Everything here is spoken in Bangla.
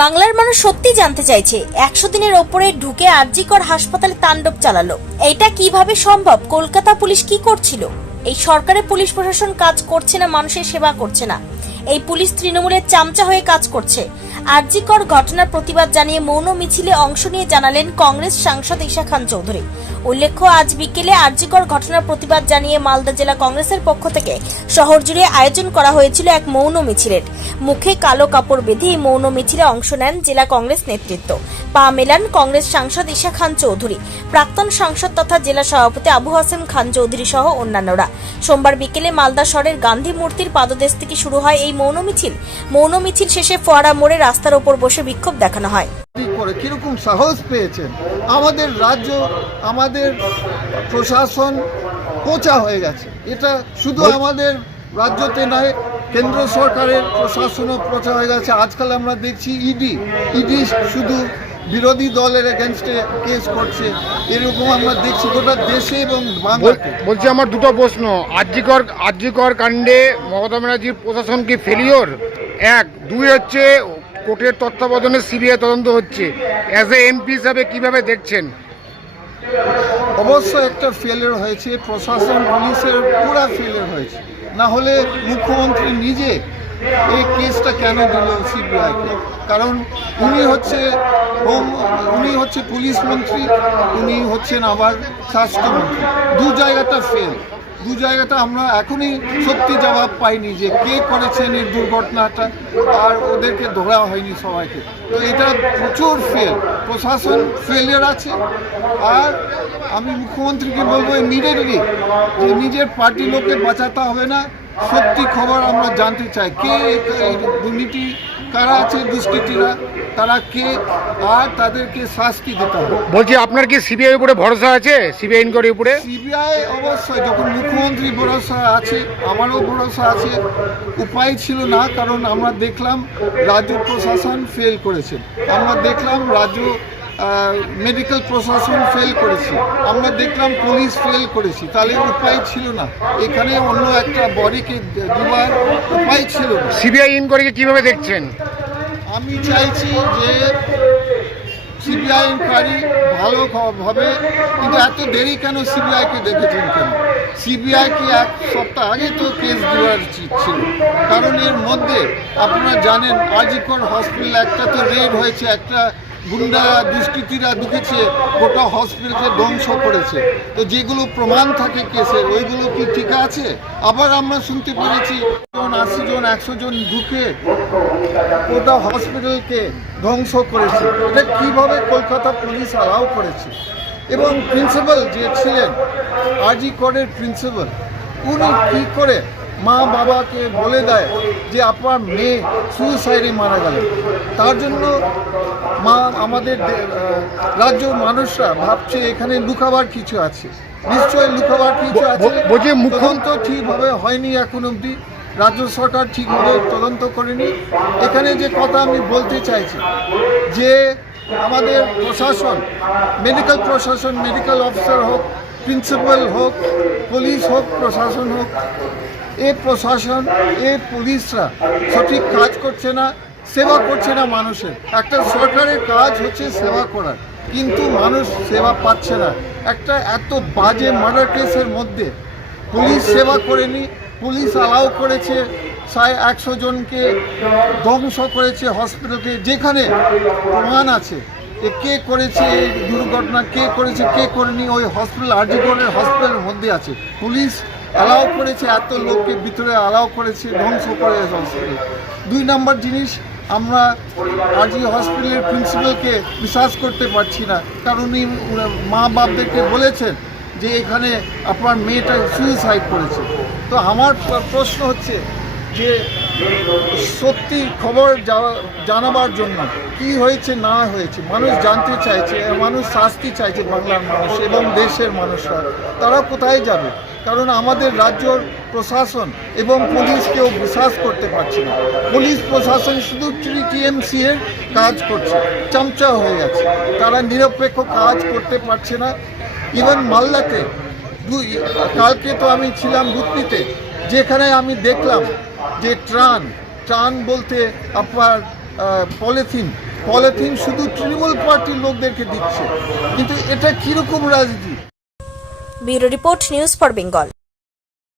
বাংলার মানুষ সত্যি জানতে চাইছে, একশো দিনের ওপরে ঢুকে আরজিকর হাসপাতালে তাণ্ডব চালালো। এটা কীভাবে সম্ভব? কলকাতা পুলিশ কি করছিল? এই সরকারের পুলিশ প্রশাসন কাজ করছে না, মানুষের সেবা করছে না। এই পুলিশ তৃণমূলের চামচা হয়ে কাজ করছে। আরজিকর ঘটনার প্রতিবাদ জানিয়ে মৌন মিছিলে অংশ নিয়ে জানালেন কংগ্রেস সাংসদ ঈশা খান চৌধুরী। উল্লেখ্য, আজ বিকেলে আরজিকর ঘটনার প্রতিবাদ জানিয়ে মালদা জেলা কংগ্রেসের পক্ষ থেকে শহর জুড়ে আয়োজন করা হয়েছিল এক মৌন মিছিলের। মুখে কালো কাপড় বেঁধে এই মৌন মিছিলে অংশ নেন জেলা কংগ্রেস নেতৃত্ব। পা মেলান কংগ্রেস সাংসদ ঈশা খান চৌধুরী। প্রাক্তন সাংসদ তথা জেলা সভাপতি আবু হাসেম খান চৌধুরী সহ অন্যান্যরা। সোমবার বিকেলে মালদা শহরের গান্ধী মূর্তির পাদদেশ থেকে শুরু হয় এই মৌন মিছিল মৌন মিছিল শেষে ফোয়ারা মোড়ে রাস্তার ওপর বসে বিক্ষোভ দেখানো হয়। করে কীরকম সাহস পেয়েছেন? আমাদের রাজ্য আমাদের প্রশাসন পোচা হয়ে গেছে। এটা শুধু আমাদের রাজ্যতে নয় কেন্দ্র সরকারের প্রশাসনও পোচা হয়ে গেছে। আজকাল আমরা দেখছি ইডি ইডি শুধু বিরোধী দলের এগেনস্টে কেস করছে। এরকম আমরা দেখছি গোটা দেশে এবং বলছি আমার দুটো প্রশ্ন। আর্যিকর আর্যিকর কাণ্ডে মমতা ব্যানার্জির প্রশাসন কি ফেলিওর এক দুই হচ্ছে কোর্টের তত্ত্বাবধানে সিবিআই তদন্ত হচ্ছে। অ্যাজ এ এমপি হিসাবে কীভাবে দেখছেন? অবশ্যই একটা ফেলিয়ার হয়েছে। প্রশাসন পুলিশের পুরা ফেলিয়ার হয়েছে। না হলে মুখ্যমন্ত্রী নিজে এই কেসটা কেন দিল সিবিআইকে? কারণ উনি হচ্ছে হোম উনি হচ্ছে পুলিশ মন্ত্রী, উনি হচ্ছেন আবার স্বাস্থ্যমন্ত্রী দু জায়গাটা ফেল দু জায়গাটা আমরা এখনই সত্যি জবাব পাইনি যে কে করেছেন এই দুর্ঘটনাটা, আর ওদেরকে ধরা হয়নি সবাইকে। তো এটা প্রচুর ফেল প্রশাসন ফেলিয়ার আছে, আর আমি মুখ্যমন্ত্রীকে বলব ইমিডিয়েটলি যে নিজের পার্টি লোককে বাঁচাতে হবে না। সত্যি খবর আমরা জানতে চাই কে দুর্নীতি কারা আছে দুষ্কৃতীরা তারা কে আর তাদেরকে শাস্তি দিতে হবে? বলছি আপনার কি সিবিআই উপরে ভরসা আছে? সিবিআই ইনকোয়ারির উপরে? সিবিআই অবশ্যই যখন মুখ্যমন্ত্রী ভরসা আছে আমারও ভরসা আছে উপায় ছিল না কারণ আমরা দেখলাম রাজ্য প্রশাসন ফেল করেছে। আমরা দেখলাম রাজ্য মেডিকেল প্রশাসন ফেল করেছে। আমরা দেখলাম পুলিশ ফেল করেছি। তাহলে উপায় ছিল না। এখানে অন্য একটা বডিকে দুবার উপায় ছিল না। সিবিআই ইনকোয়ারিকে কীভাবে দেখছেন? আমি চাইছি যে সিবিআই ইনকোয়ারি ভালো হবে কিন্তু এত দেরি কেন সিবিআইকে দেখেছেন কেন? সিবিআই কি এক সপ্তাহ আগে তো কেস দেওয়ার ছিল। কারণ এর মধ্যে আপনারা জানেন আজিকর হসপিটাল একটা তো রেড হয়েছে একটা গুন্ডা, দুষ্কৃতীরা ঢুকেছে, গোটা হসপিটালকে ধ্বংস করেছে। তো যেগুলো প্রমাণ থাকে কেসের ওইগুলো কি ঠিক আছে? আবার আমরা শুনতে পেরেছি, জন, আশি জন, একশো জন ঢুকে গোটা হসপিটালকে ধ্বংস করেছে। এটা কীভাবে কলকাতা পুলিশ অ্যালাউ করেছে? এবং প্রিন্সিপাল যে ছিলেন, আরজি করের প্রিন্সিপাল, উনি কী করে মা বাবাকে বলে দেয় যে আপনার মেয়ে সুইসাইডে মারা গেল তার জন্য মা আমাদের রাজ্য মানুষরা ভাবছে এখানে লুকাবার কিছু আছে। নিশ্চয়ই লুকাবার কিছু আছে। তদন্ত ঠিকভাবে হয়নি এখন অবধি। রাজ্য সরকার ঠিকভাবে তদন্ত করেনি। এখানে যে কথা আমি বলতে চাইছি যে আমাদের প্রশাসন মেডিকেল প্রশাসন মেডিকেল অফিসার হোক প্রিন্সিপাল হোক পুলিশ হোক প্রশাসন হোক এ প্রশাসন, এ পুলিশরা সঠিক কাজ করছে না, সেবা করছে না মানুষের। একটা সরকারের কাজ হচ্ছে সেবা করার, কিন্তু মানুষ সেবা পাচ্ছে না। একটা এত বাজে মার্ডার কেসের মধ্যে পুলিশ সেবা করেনি, পুলিশ অ্যালাউ করেছে, প্রায় একশো জনকে ধ্বংস করেছে হসপিটালকে যেখানে প্রমাণ আছে যে কে করেছে এই দুর্ঘটনা, কে করেছে, কে করেনি, ওই হসপিটাল আরজিগড়ের হসপিটালের মধ্যে আছে। পুলিশ অ্যালাউ করেছে, এত লোককে ভিতরে অ্যালাউ করেছে, ধ্বংস করে হসপিটাল দুই নম্বর জিনিস, আমরা আজই হসপিটালের প্রিন্সিপালকে বিশ্বাস করতে পারছি না। কারণ উনি মা বাপদেরকে বলেছেন যে এখানে আপনার মেয়েটা সুইসাইড করেছে। তো আমার প্রশ্ন হচ্ছে যে সত্যি খবর জানাবার জন্য কি হয়েছে, না হয়েছে, মানুষ জানতে চাইছে, মানুষ শাস্তি চাইছে বাংলার মানুষ এবং দেশের মানুষরা, তারা কোথায় যাবে? কারণ আমাদের রাজ্যর প্রশাসন এবং পুলিশকেও বিশ্বাস করতে পারছে না। পুলিশ প্রশাসন শুধু টিএমসি এর কাজ করছে, চামচা হয়ে গেছে। তারা নিরপেক্ষ কাজ করতে পারছে না। ইভেন মালদাতে দুই কালকে তো আমি ছিলাম বুতনিতে যেখানে আমি দেখলাম যে ট্রান ট্রান বলতে আপনার পলিথিন। পলিথিন শুধু তৃণমূল পার্টির লোকদেরকে দিচ্ছে। কিন্তু এটা কীরকম রাজনীতি? Bureau report news for Bengal.